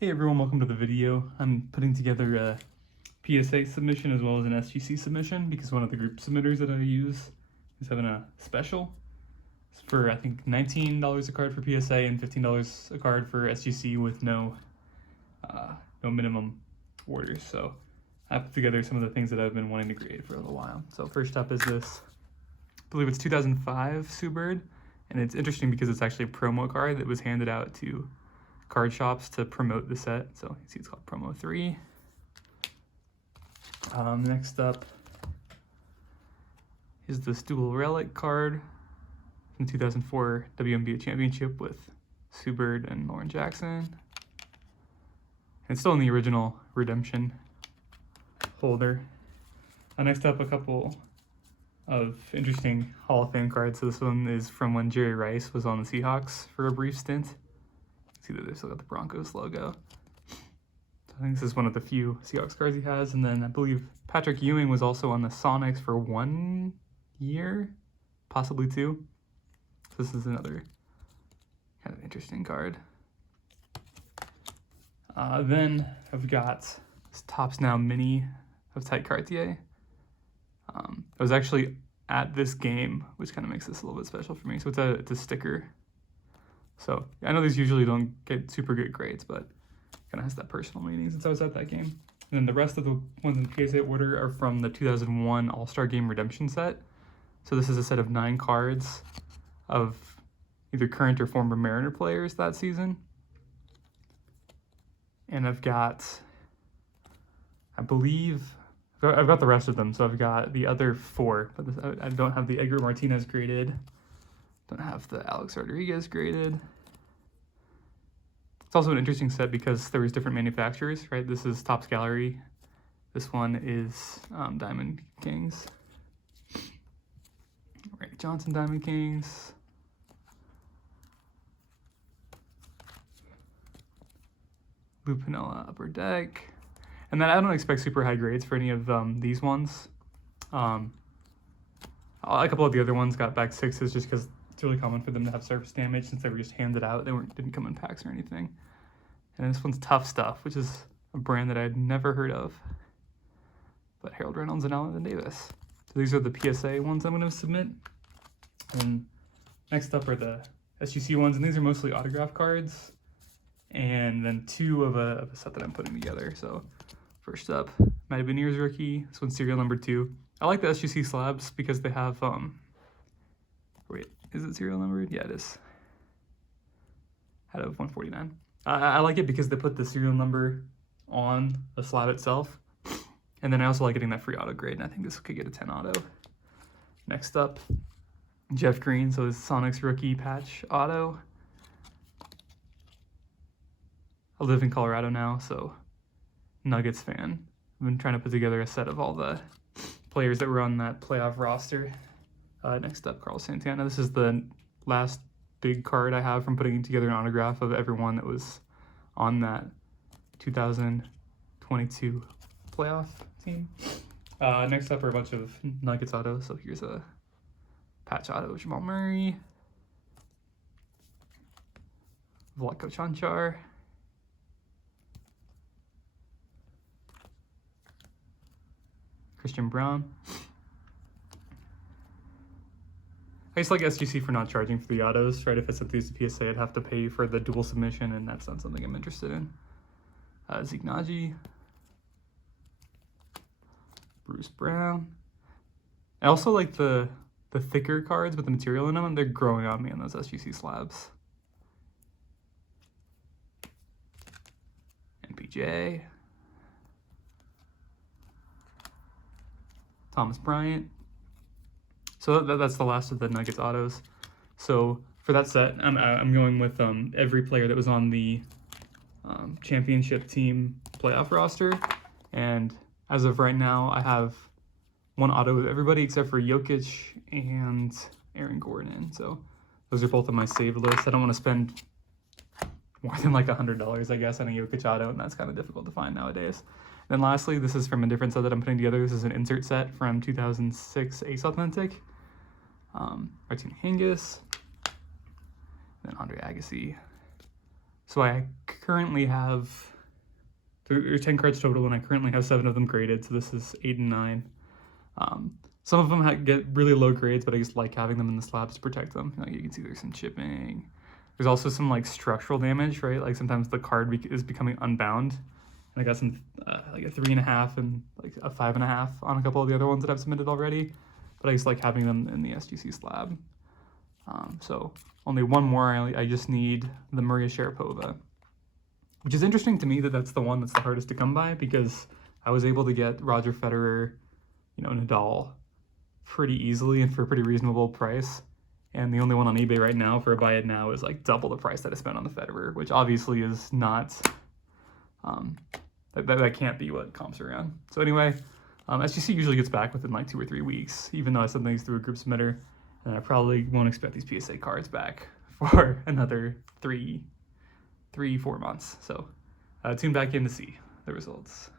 Hey everyone, welcome to the video. I'm putting together a PSA submission as well as an SGC submission because one of the group submitters that I use is having a special. It's for I think $19 a card for PSA and $15 a card for SGC with no minimum orders. So I put together some of the things that I've been wanting to create for a little while. So first up is this, I believe it's 2005 Sue Bird, and it's interesting because it's actually a promo card that was handed out to card shops to promote the set. So you see it's called Promo 3. Next up is this dual relic card from the 2004 WNBA championship with Sue Bird and Lauren Jackson. And it's still in the original redemption holder. Next up, a couple of interesting Hall of Fame cards. So this one is from when Jerry Rice was on the Seahawks for a brief stint. See that they still got the Broncos logo. So I think this is one of the few Seahawks cards he has. And then I believe Patrick Ewing was also on the Sonics for 1 year, possibly 2. So this is another kind of interesting card. Then I've got this Topps Now Mini of Ty Cartier. I was actually at this game, which kind of makes this a little bit special for me. So it's a sticker. So I know these usually don't get super good grades, but kind of has that personal meaning since I was at that game. And then the rest of the ones in the PSA order are from the 2001 All-Star Game Redemption set. So this is a set of 9 cards of either current or former Mariner players that season. And I've got, I believe, I've got the rest of them. So I've got the other 4, but I don't have the Edgar Martinez graded. Don't have the Alex Rodriguez graded. It's also an interesting set because there was different manufacturers, right? This is Topps Gallery. This one is Diamond Kings. Randy Johnson Diamond Kings. Lou Piniella Upper Deck. And then I don't expect super high grades for any of these ones. A couple of the other ones got back 6s just because it's really common for them to have surface damage since they were just handed out. They didn't come in packs or anything. And this one's Tough Stuff, which is a brand that I had never heard of. But Harold Reynolds and Allen Davis. So these are the PSA ones I'm going to submit. And next up are the SGC ones, and these are mostly autograph cards. And then 2 of a set that I'm putting together. So first up, Matty Beniers rookie. This one's serial number 2. I like the SGC slabs because they have wait, is it serial numbered? Yeah, it is. Out of 149. I like it because they put the serial number on the slab itself. And then I also like getting that free auto grade, and I think this could get a 10 auto. Next up, Jeff Green, so this Sonics rookie patch auto. I live in Colorado now, so Nuggets fan. I've been trying to put together a set of all the players that were on that playoff roster. Next up, Carlos Santana. This is the last big card I have from putting together an autograph of everyone that was on that 2022 playoff team. Next up are a bunch of Nuggets autos. So here's a patch auto of Jamal Murray, Vlatko Čančar, Christian Brown. I just like SGC for not charging for the autos, right? If I set these to PSA, I'd have to pay for the dual submission, and that's not something I'm interested in. Zeke Naji, Bruce Brown. I also like the thicker cards with the material in them. They're growing on me on those SGC slabs. MPJ. Thomas Bryant. So that's the last of the Nuggets autos. So for that set, I'm going with every player that was on the championship team playoff roster. And as of right now, I have 1 auto of everybody except for Jokic and Aaron Gordon. So those are both on my saved list. I don't want to spend more than like $100, I guess, on a Jokic auto, and that's kind of difficult to find nowadays. Then lastly, this is from a different set that I'm putting together. This is an insert set from 2006 Ace Authentic. Martin Hingis, then Andre Agassi, So I currently have, there's 10 cards total, and I currently have 7 of them graded, so this is 8 and 9. Some of them get really low grades, but I just like having them in the slabs to protect them. You can see there's some chipping. There's also some like structural damage, right? Like sometimes the card is becoming unbound. And I got some like a 3.5 and like a 5.5 on a couple of the other ones that I've submitted already. But I just like having them in the SGC slab. So only one more. I just need the Maria Sharapova, which is interesting to me that that's the one that's the hardest to come by, because I was able to get Roger Federer, Nadal pretty easily and for a pretty reasonable price. And the only one on eBay right now for a buy it now is like double the price that I spent on the Federer, which obviously is not, that can't be what comps are around. So anyway, SGC usually gets back within like 2 or 3 weeks, even though I sent things through a group submitter, and I probably won't expect these PSA cards back for another 3-4 months. So tune back in to see the results.